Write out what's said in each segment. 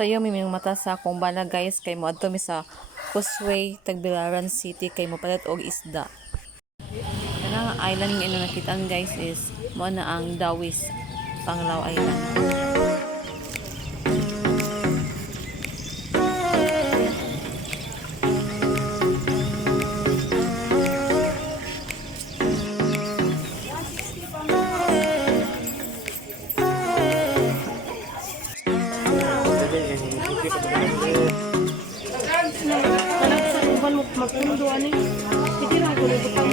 Sayo may mata sa akong bana guys kay mo adto mi sa Causeway, Tagbilaran City kay mo palit og isda. Kanang island nga nakitaan guys is mo na ang Dawis, Panglao Island. Magpundo ani. Hindi ra ko nito pang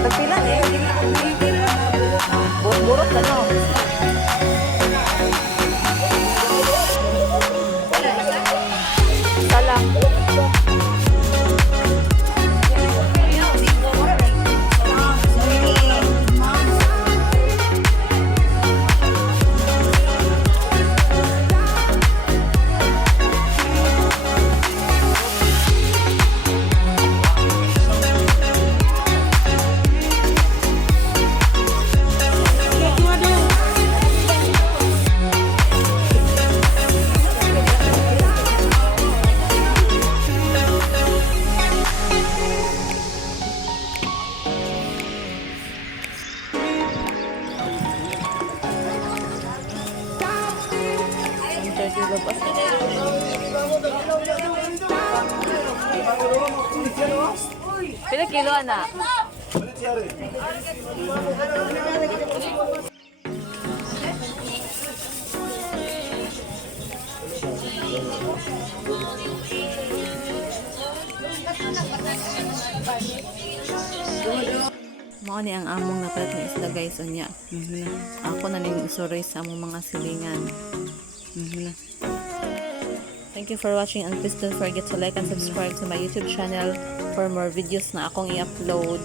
Pagpila eh. Burot na no. Salam. Pila kilo anak? Mao ni ang among napalit na isda guys unya. Ako na ning isuroy sa among mga silingan. Thank you for watching and please don't forget to like and subscribe to my YouTube channel for more videos na akong i-upload.